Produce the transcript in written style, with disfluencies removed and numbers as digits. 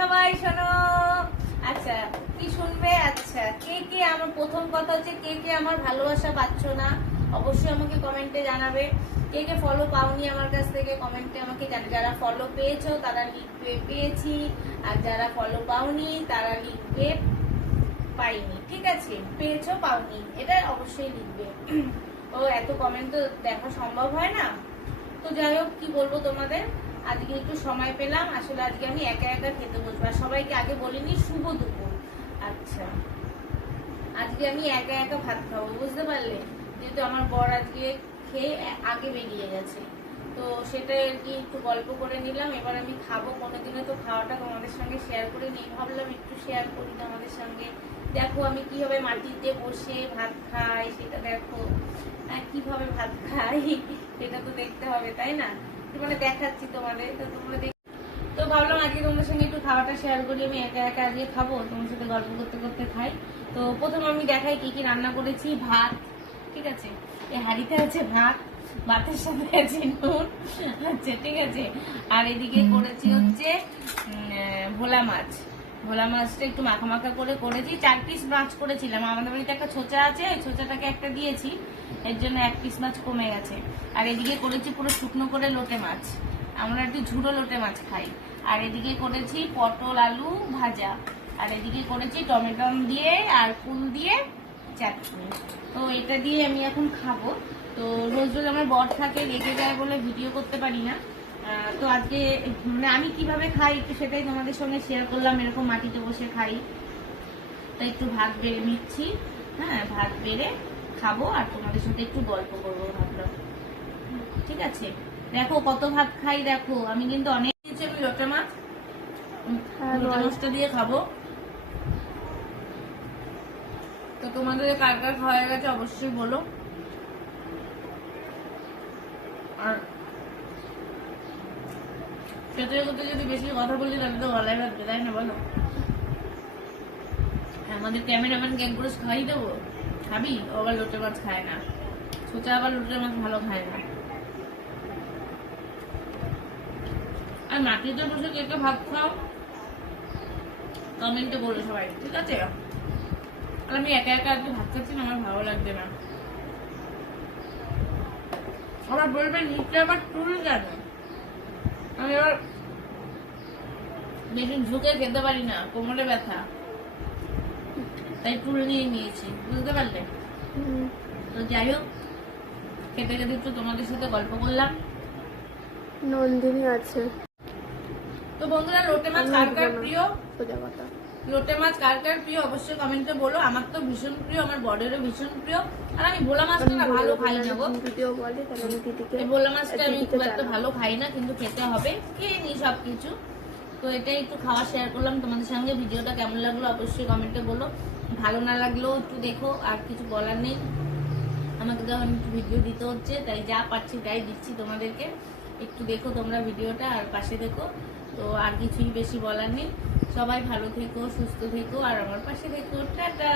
সবাই শোনো। আচ্ছা কি শুনবে? আচ্ছা কে কে আমার, প্রথম কথা হচ্ছে কে কে আমার ভালোবাসা পাচ্ছ না অবশ্যই আমাকে কমেন্টে জানাবে। কে কে ফলো পাওনি আমার কাছ থেকে কমেন্টে আমাকে জানাবে। যারা ফলো পেয়েছো তারা লিখবে পেয়েছি, আর যারা ফলো পাওনি তারা লিখবে পাইনি। ঠিক আছে, পেয়েছো পাওনি এটা অবশ্যই লিখবে। ও এত কমেন্ট তো দেখা সম্ভব হয় না। তো যাই হোক, কি বলবো তোমাদের, আজকে একটু সময় পেলাম। আসলে আজকে আমি একা একা খেতে বসবো, আর সবাইকে আগে বলিনি শুভ দুপুর। আচ্ছা আজকে আমি একা একা ভাত খাবো, বুঝতে পারলে? যেহেতু আমার বর আজকে খেয়ে আগে বেরিয়ে গেছে, তো সেটাই আর কি একটু গল্প করে নিলাম। এবার আমি খাবো, কোনোদিনও তো খাওয়াটা তোমাদের সঙ্গে শেয়ার করে নিই, ভাবলাম একটু শেয়ার করি তোমাদের সঙ্গে। দেখো আমি কিভাবে মাটিতে বসে ভাত খাই, সেটা দেখো। কিভাবে ভাত খাই সেটা তো দেখতে হবে, তাই না? মানে দেখাচ্ছি তোমাদের, তো তোমরা তো ভাবলাম আজকে তোমাদের সঙ্গে একটু খাওয়াটা শেয়ার করি। আমি একা একা আজকে খাবো, তোমার সাথে গল্প করতে করতে খাই। তো প্রথম আমি দেখাই কি কি রান্না করেছি। ভাত, ঠিক আছে, এই হাঁড়িতে আছে ভাত, ভাতের সাথে আছে নুন। আচ্ছা ঠিক আছে, আর এদিকে করেছি হচ্ছে ভোলা মাছ। ভোলা মাছটা একটু মাখা মাখা করে করেছি। 4 পিস মাছ করেছিলাম, আমাদের বাড়িতে একটা ছোচা আছে, ওই ছোচাটাকে একটা দিয়েছি, এর জন্য 1 পিস মাছ কমে গেছে। আর এদিকে করেছি পুরো শুকনো করে লোটে মাছ, আমরা একটু ঝুড়ো লোটে মাছ খাই। আর এদিকে করেছি পটল আলু ভাজা, আর এদিকে করেছি টমেটো দিয়ে আর কুল দিয়ে চাটনি। তো এটা দিয়ে আমি এখন খাবো। তো রোজ রোজ আমার বর থাকে, রেগে যায় বলে ভিডিও করতে পারি না। তো আজকে মানে আমি কিভাবে খাই একটু সেটাই তোমাদের সঙ্গে শেয়ার করলাম। এরকম মাটিতে বসে খাই, তাই একটু ভাত বেড়ে নিচ্ছি। হ্যাঁ, ভাত বেড়ে খাবো আর তোমাদের সাথে একটু গল্প করবো ভাবলাম। ঠিক আছে, দেখো কত ভাত খাই, দেখো আমি কিন্তু অনেক কিছু। আমি লোটে মাছ, লোটে মাছটা দিয়ে খাবো। তো তোমাদের কার কার খাওয়া হয়ে গেছে অবশ্যই বলো। আর খেতে খেতে যদি বেশি কথা বলি তাহলে তো গলায় বাঁধবে, তাই না বলো? আমাদের ক্যামেরাম্যান গ্যাংপুরুষ খাওয়াই দেবো, খাবি? ও আবার লোটে মাছ খায় না, ছোচা আবার লোটে মাছ ভালো খায় না। আর মাটিতে বসে কে কে ভাত খাও কমেন্টে বলো সবাই, ঠিক আছে? আর আমি একা একা আজকে ভাত খাচ্ছি না, আমার ভালো লাগবে না। আবার বলবে নিচে আবার টুল কেন? আমি এবার বেশি ঝুঁকে খেতে পারি না, কোমরে ব্যথা, তাই টুল নিয়ে নিয়েছি, বুঝতে পারলে? তো যাই হোক, খেতে খেতে একটু তোমাদের সাথে গল্প করলাম। নন্দিনী আছে। তো বন্ধুরা, লোটে মাছ কার কার প্রিয়? সোজা কথা, লোটে মাছ কার কার প্রিয় অবশ্যই কমেন্টে বলো। আমার তো ভীষণ প্রিয়, আমার বরেরও ভীষণ প্রিয়। আর আমি ভোলা মাছটা না ভালো খাই না গো, ভিডিও বলে তাহলে আমি দিদিকে এই ভোলা মাছটা আমি খুব একটা ভালো খাই না, কিন্তু খেতে হবে, খেয়ে নি সবকিছু। তো এটাই একটু খাওয়া শেয়ার করলাম তোমাদের সঙ্গে। ভিডিওটা কেমন লাগলো অবশ্যই কমেন্টে বলো। ভালো না লাগলেও একটু দেখো, আর কিছু বলার নেই, আমাকে যখন একটু ভিডিও দিতে হচ্ছে তাই যা পাচ্ছি তাই দিচ্ছি তোমাদেরকে। একটু দেখো তোমরা ভিডিওটা আর পাশে দেখো। তো আর কিছুই বেশি বলার নেই। সবাই ভালো থেকো, সুস্থ থেকো, আর আমার পাশে থেকো। টাটা।